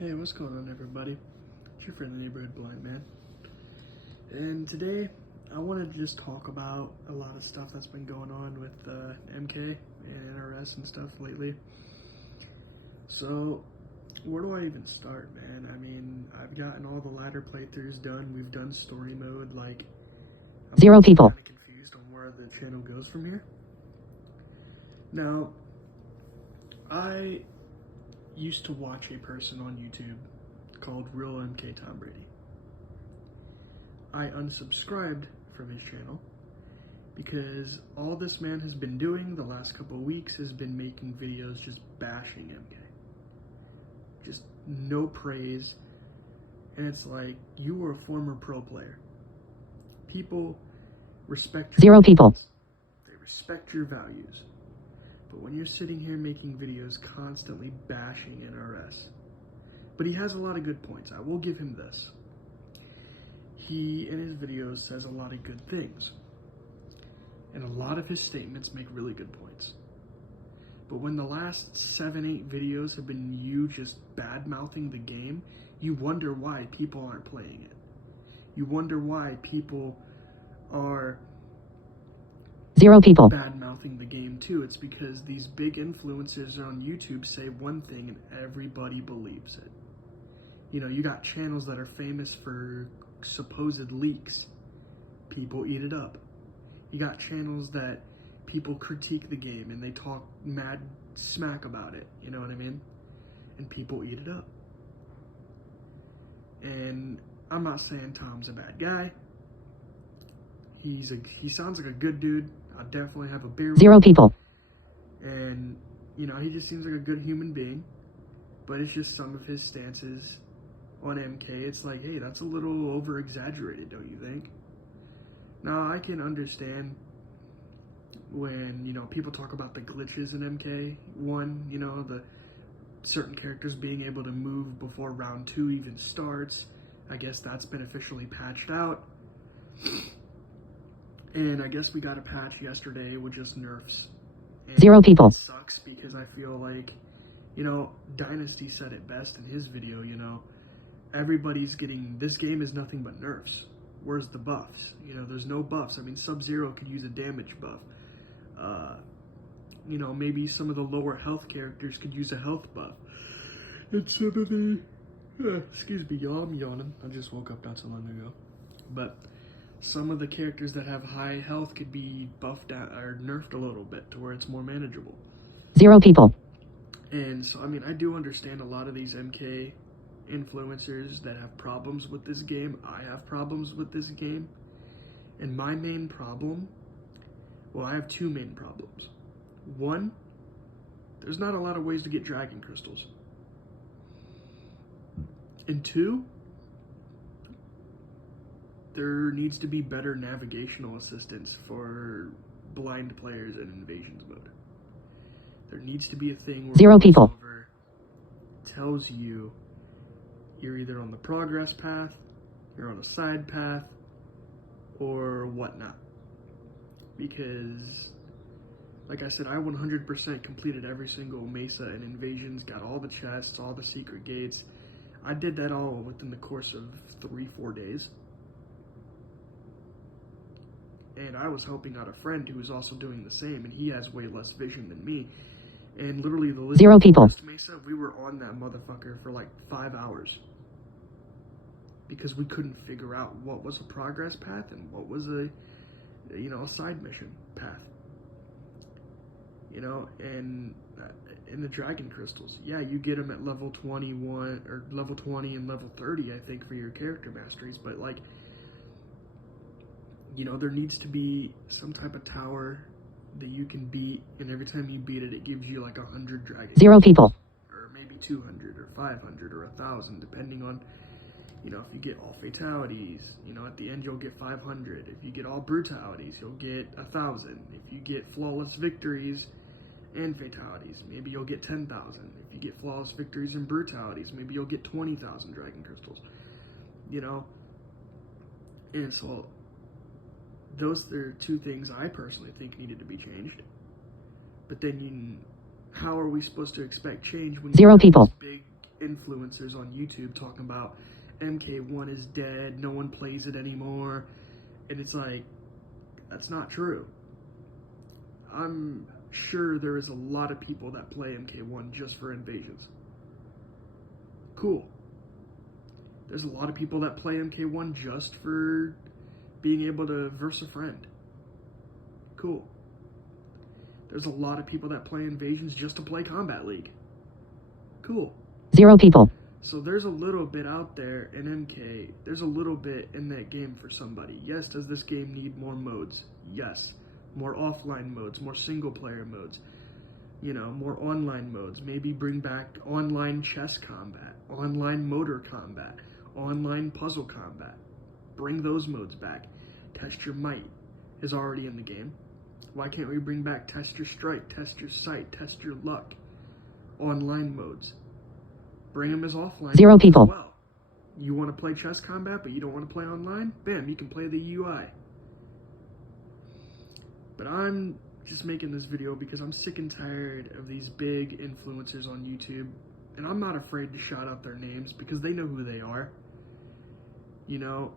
Hey, what's going on, everybody? It's your friendly neighborhood blind man. And today, I wanted to just talk about a lot of stuff that's been going on with MK and NRS and stuff lately. So, where do I even start, man? I mean, I've gotten all the ladder playthroughs done. We've done story mode. Like, I'm 0 people. kind of confused on where the channel goes from here. Now, I used to watch a person on YouTube called Real MK Tom Brady. I unsubscribed from his channel because all this man has been doing the last couple of weeks has been making videos just bashing MK. Just no praise. And it's like, you were a former pro player. People respect your 0 people. They respect your values. But when you're sitting here making videos constantly bashing NRS, but he has a lot of good points. I will give him this. He, in his videos, says a lot of good things. And a lot of his statements make really good points. But when the last 7-8 videos have been you just bad-mouthing the game, you wonder why people aren't playing it. You wonder why people are 0 people. bad-mouthing the game too. It's because these big influencers on YouTube say one thing and everybody believes it. You know, you got channels that are famous for supposed leaks. People eat it up. You got channels that people critique the game and they talk mad smack about it. You know what I mean? And people eat it up. And I'm not saying Tom's a bad guy. He sounds like a good dude. I definitely have a beer with 0 him. people. And, you know, he just seems like a good human being. But it's just some of his stances on MK. It's like, hey, that's a little over-exaggerated, don't you think? Now, I can understand when, you know, people talk about the glitches in MK1, you know, the certain characters being able to move before round 2 even starts. I guess that's been officially patched out. And I guess we got a patch yesterday with just nerfs. And 0 people. It sucks because I feel like, you know, Dynasty said it best in his video, you know, everybody's getting, this game is nothing but nerfs. Where's the buffs? You know, there's no buffs. I mean, Sub-Zero could use a damage buff. You know, maybe some of the lower health characters could use a health buff. And some of the, excuse me, y'all, I'm yawning. I just woke up not so long ago. But some of the characters that have high health could be buffed out or nerfed a little bit to where it's more manageable. 0 people. And so, I mean, I do understand a lot of these MK influencers that have problems with this game. I have problems with this game. And my main problem, well, I have two main problems. One, there's not a lot of ways to get dragon crystals. And two, there needs to be better navigational assistance for blind players in invasions mode. There needs to be a thing where 0 people. voiceover tells you you're either on the progress path, you're on a side path, or whatnot. Because, like I said, I 100% completed every single Mesa and Invasions, got all the chests, all the secret gates. I did that all within the course of 3-4 days. And I was helping out a friend who was also doing the same, and he has way less vision than me. And literally the 0 people. Mesa, we were on that motherfucker for like 5 hours. Because we couldn't figure out what was a progress path and what was a, you know, a side mission path. You know, and in the dragon crystals, yeah, you get them at level 21 or level 20 and level 30, I think, for your character masteries. But like, you know, there needs to be some type of tower that you can beat, and every time you beat it, it gives you like 100 dragon 0 people. or maybe 200 or 500 or 1,000, depending on, you know, if you get all fatalities, you know, at the end you'll get 500. If you get all brutalities, you'll get 1,000. If you get flawless victories and fatalities, maybe you'll get 10,000. If you get flawless victories and brutalities, maybe you'll get 20,000 dragon crystals. You know, and so those are two things I personally think needed to be changed. But then how are we supposed to expect change when 0 people. These big influencers on YouTube talking about MK1 is dead, no one plays it anymore, and it's like, that's not true. I'm sure there is a lot of people that play MK1 just for invasions. Cool. There's a lot of people that play MK1 just for being able to verse a friend. Cool. There's a lot of people that play invasions just to play Combat League. Cool. 0 people. So there's a little bit out there in MK. There's a little bit in that game for somebody. Yes, does this game need more modes? Yes. More offline modes, more single player modes. You know, more online modes. Maybe bring back online chess combat, online motor combat, online puzzle combat. Bring those modes back. Test Your Might is already in the game. Why can't we bring back Test Your Strike, Test Your Sight, Test Your Luck, online modes? Bring them as offline 0 modes people. as well. You want to play chess combat, but you don't want to play online? Bam, you can play the UI. But I'm just making this video because I'm sick and tired of these big influencers on YouTube, and I'm not afraid to shout out their names because they know who they are. You know,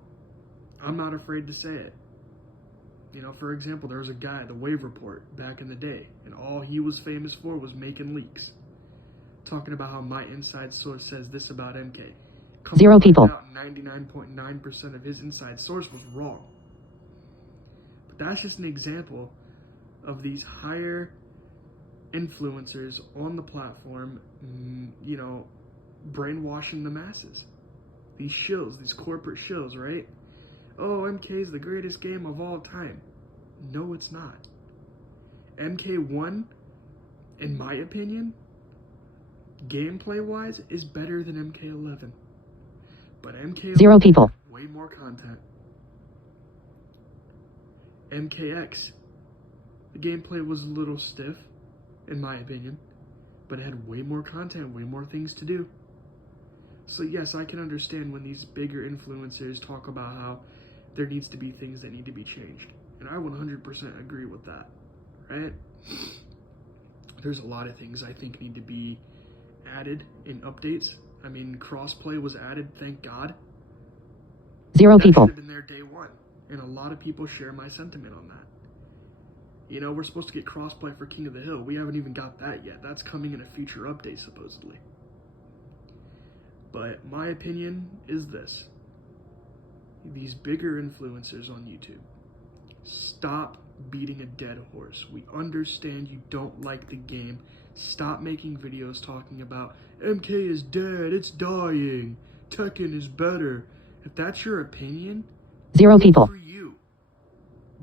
I'm not afraid to say it. You know, for example, there was a guy, the Wave Report, back in the day, and all he was famous for was making leaks. Talking about how my inside source says this about MK. 0 people. 99.9% of his inside source was wrong. But that's just an example of these higher influencers on the platform, you know, brainwashing the masses. These shills, these corporate shills, right? Oh, MK is the greatest game of all time. No, it's not. MK1, in my opinion, gameplay-wise, is better than MK11. But MK11 0 people. had way more content. MKX, the gameplay was a little stiff, in my opinion, but it had way more content, way more things to do. So yes, I can understand when these bigger influencers talk about how there needs to be things that need to be changed. And I 100% agree with that, right? There's a lot of things I think need to be added in updates. I mean, crossplay was added, thank God. 0 That people. should have been there day one. And a lot of people share my sentiment on that. You know, we're supposed to get crossplay for King of the Hill. We haven't even got that yet. That's coming in a future update, supposedly. But my opinion is this. These bigger influencers on YouTube, stop beating a dead horse. We understand you don't like the game. Stop making videos talking about MK is dead, it's dying, Tekken is better. If that's your opinion, 0 good people. for you.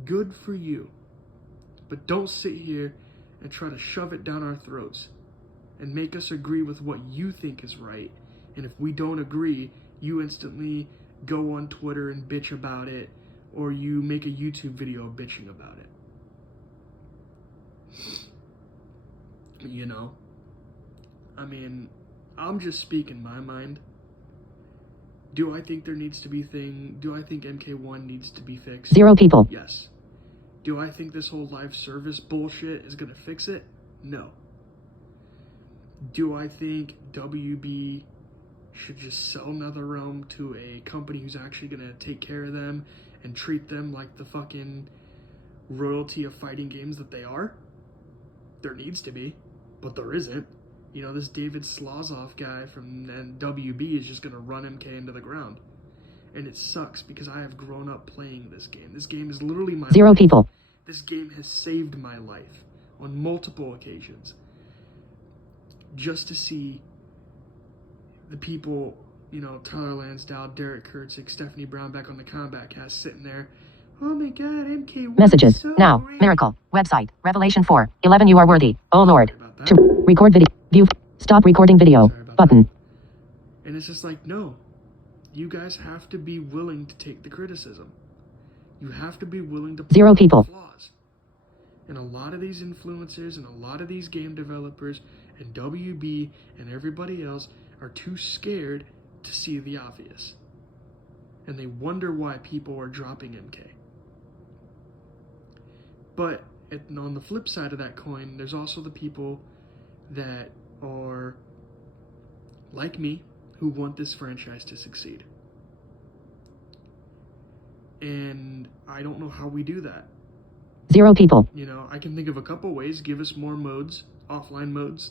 Good for you. But don't sit here and try to shove it down our throats and make us agree with what you think is right. And if we don't agree, you instantly go on Twitter and bitch about it, or you make a YouTube video bitching about it. You know? I mean, I'm just speaking my mind. Do I think there needs to be do I think MK1 needs to be fixed? 0 people. Yes. Do I think this whole live service bullshit is gonna fix it? No. Do I think WB should just sell NetherRealm to a company who's actually gonna take care of them and treat them like the fucking royalty of fighting games that they are? There needs to be, but there isn't. You know, this David Slazov guy from WB is just gonna run MK into the ground. And it sucks because I have grown up playing this game. This game is literally my 0 life. people. This game has saved my life on multiple occasions. Just to see the people, you know, Tyler Lansdowne, Derek Kurtzik, Stephanie Brown back on the Combat Cast sitting there. Oh my god, MK1 Messages. is so Now. great. Miracle. Website. Revelation 4. 11 you are worthy. Oh Lord. Sorry about that. To record video. View. Stop recording video. Sorry about Button. And it's just like, no. You guys have to be willing to take the criticism. You have to be willing to 0 people. flaws. And a lot of these influencers and a lot of these game developers and WB and everybody else are too scared to see the obvious. And they wonder why people are dropping MK. But on the flip side of that coin, there's also the people that are like me, who want this franchise to succeed. And I don't know how we do that. 0 people. You know, I can think of a couple ways. Give us more modes, offline modes.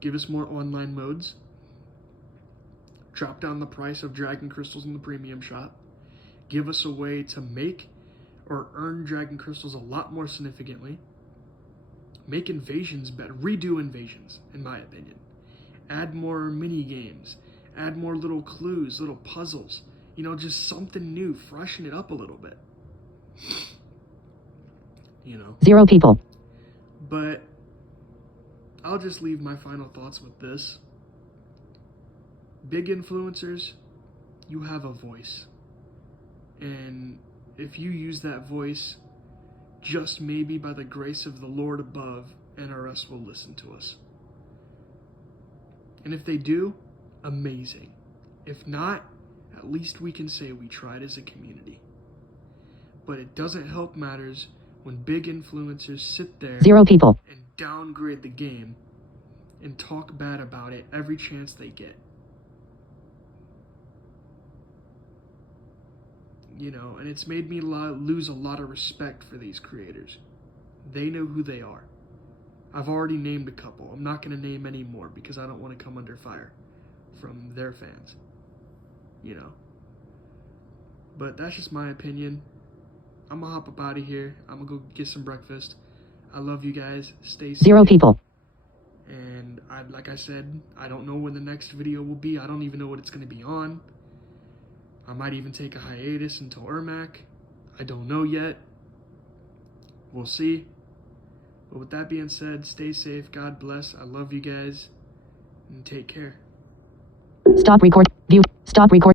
Give us more online modes. Drop down the price of Dragon Crystals in the premium shop. Give us a way to make or earn Dragon Crystals a lot more significantly. Make invasions better. Redo invasions, in my opinion. Add more mini games. Add more little clues, little puzzles. You know, just something new. Freshen it up a little bit. You know. 0 people. But I'll just leave my final thoughts with this. Big influencers, you have a voice. And if you use that voice, just maybe by the grace of the Lord above, NRS will listen to us. And if they do, amazing. If not, at least we can say we tried as a community. But it doesn't help matters when big influencers sit there 0 people. and downgrade the game and talk bad about it every chance they get. You know, and it's made me lose a lot of respect for these creators. They know who they are. I've already named a couple. I'm not going to name any more because I don't want to come under fire from their fans. You know. But that's just my opinion. I'm going to hop up out of here. I'm going to go get some breakfast. I love you guys. Stay safe. 0 people. And like I said, I don't know when the next video will be. I don't even know what it's going to be on. I might even take a hiatus until Ermac. I don't know yet. We'll see. But with that being said, stay safe. God bless. I love you guys. And take care. Stop record. View. Stop record.